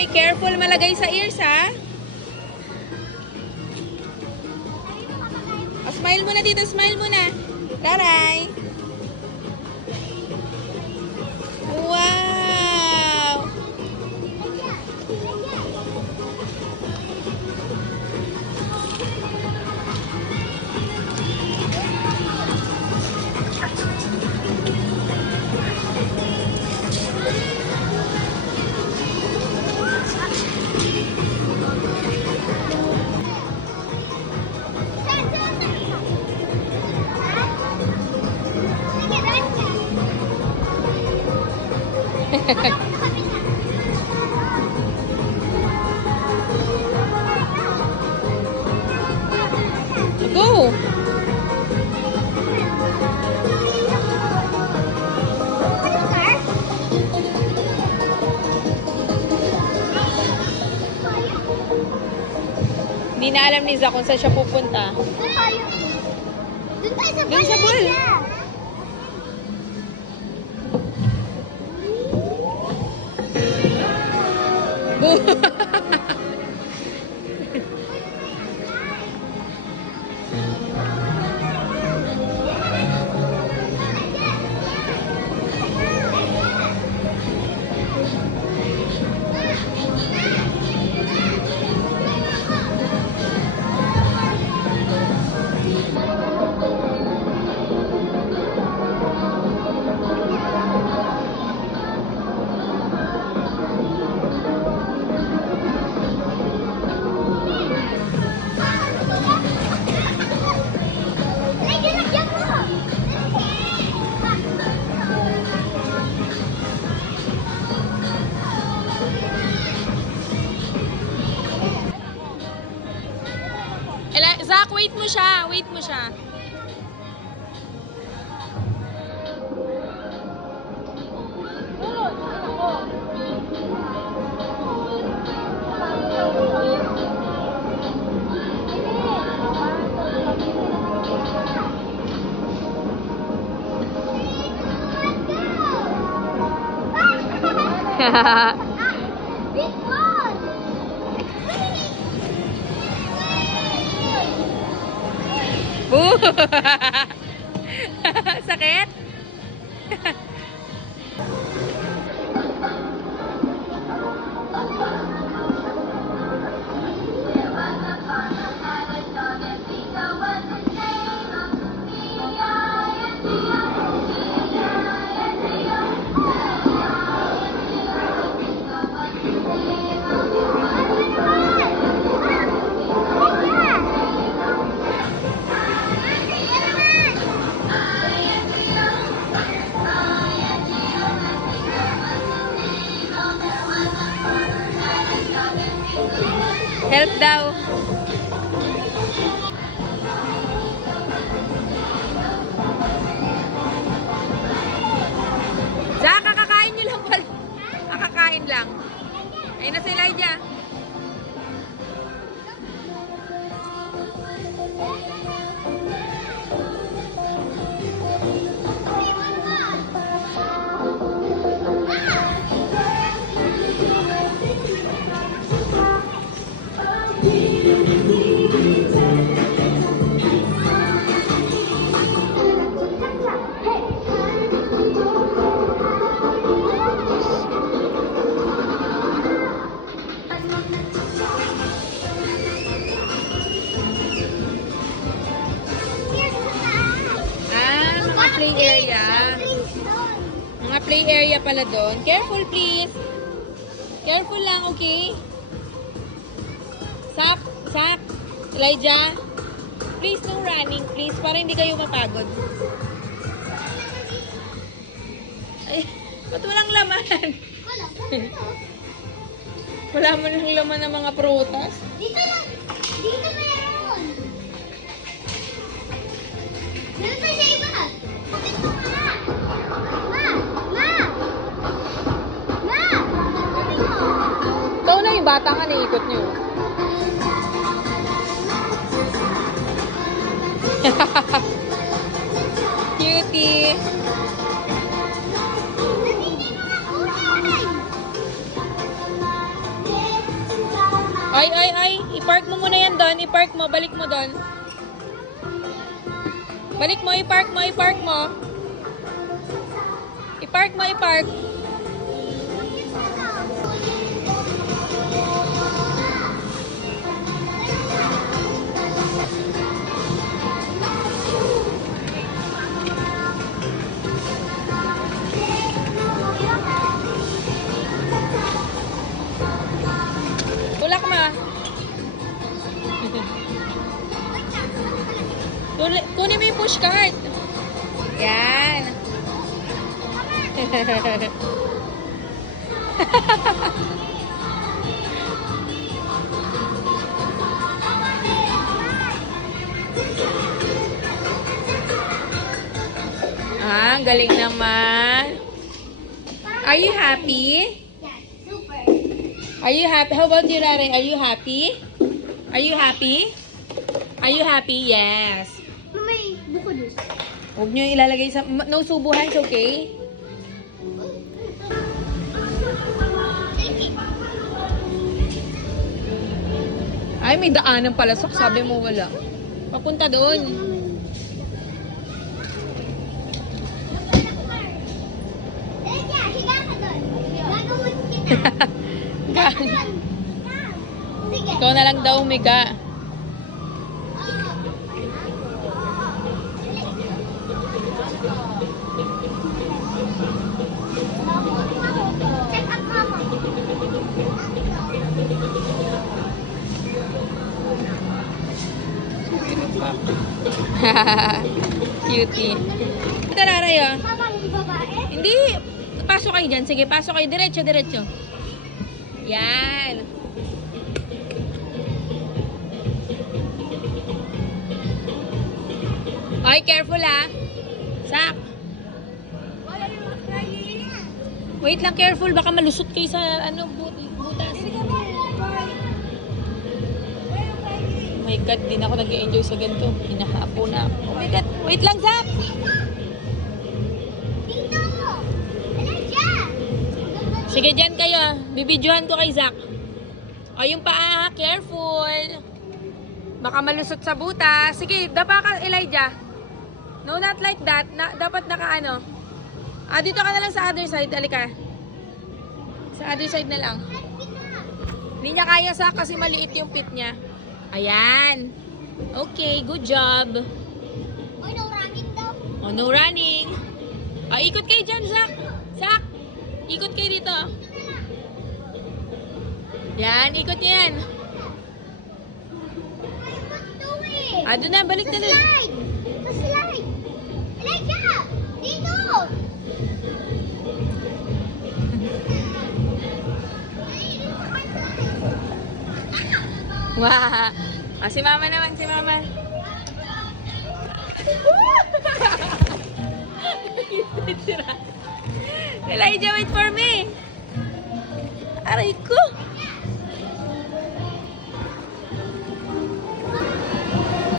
Hoy, careful malagay sa ears, ha? Oh, smile muna dito, smile muna. Taray! Wow! Go! Hindi na alam ni Zach kung saan siya pupunta. Doon tayo sa Doon sa pool. Zach, wait mo siya. Wait mo siya. Big ball! Boo! Sakit? Help daw. Zach, kakakain nyo lang pala. Kakakain lang. Ayun na si Elijah. Play area. Mga play area pala doon. Careful, please. Careful lang, okay? Zach, Elijah. Please, no running, please. Para hindi kayo mapagod. Ay, ba't walang laman? Wala mo lang laman ng mga prutas. Dito lang. Dito meron. Meron pa sa iba. Dito ka. Ma! Ma! Ma! Sabi mo. Ikaw na yung bata nga naikot niyo. Cutie. Nandito yung mga kulay. Ay. I-park mo muna yan doon. I-park mo. Balik mo doon. Balik mo. I-park mo. I-park mo. I-park mo. I-park. Tulak ma. Kunin mo yung push cart. Yan. Ang galing naman. Are you happy? Yeah, super. Are you happy? How about you, Rare? Are you happy? Are you happy? Are you happy? Yes. May buko doon. Huwag nyo ilalagay sa... No subo hands, okay? Ay, may daanan pala. Sok, sabi mo wala. Papunta doon. Higa ka doon. Gagawin kita. Ga- Sige. Ikaw na lang daw, Miga. Check up mama. Cutie. Ito, Raray, oh. Habang babae. Hindi. Pasok kayo dyan. Sige, pasok kayo. Diretso, diretso. Yan. Okay, careful ah. Sak. Wait lang, careful. Baka malusot kayo sa ano, butas. Oh my God, din ako nag-enjoy sa ganito. Hinahapo na ako. Oh my God, wait lang, Zach. Dito. Elijah. Sige, dyan kayo. Bibidyohan ko kay Zach. O, yung paa, careful. Baka malusot sa butas. Sige, dapa ka, Elijah. No, not like that. Dapat naka-ano. Dito ka na lang sa other side. Alika. Sa other side na lang. Hindi niya kaya sa kasi maliit yung pit niya. Ayan. Okay, good job. Oy, no running daw. Oh, no running. Ikot kayo dyan, Zach. Zach, ikot kayo dito. Yan, ikot niya yan. Do it. Doon na, balik na doon. Slide. Slide. Elijah. Dito. Wow. Si Mama naman, si Mama. Elijah, wait for me. Aray ko.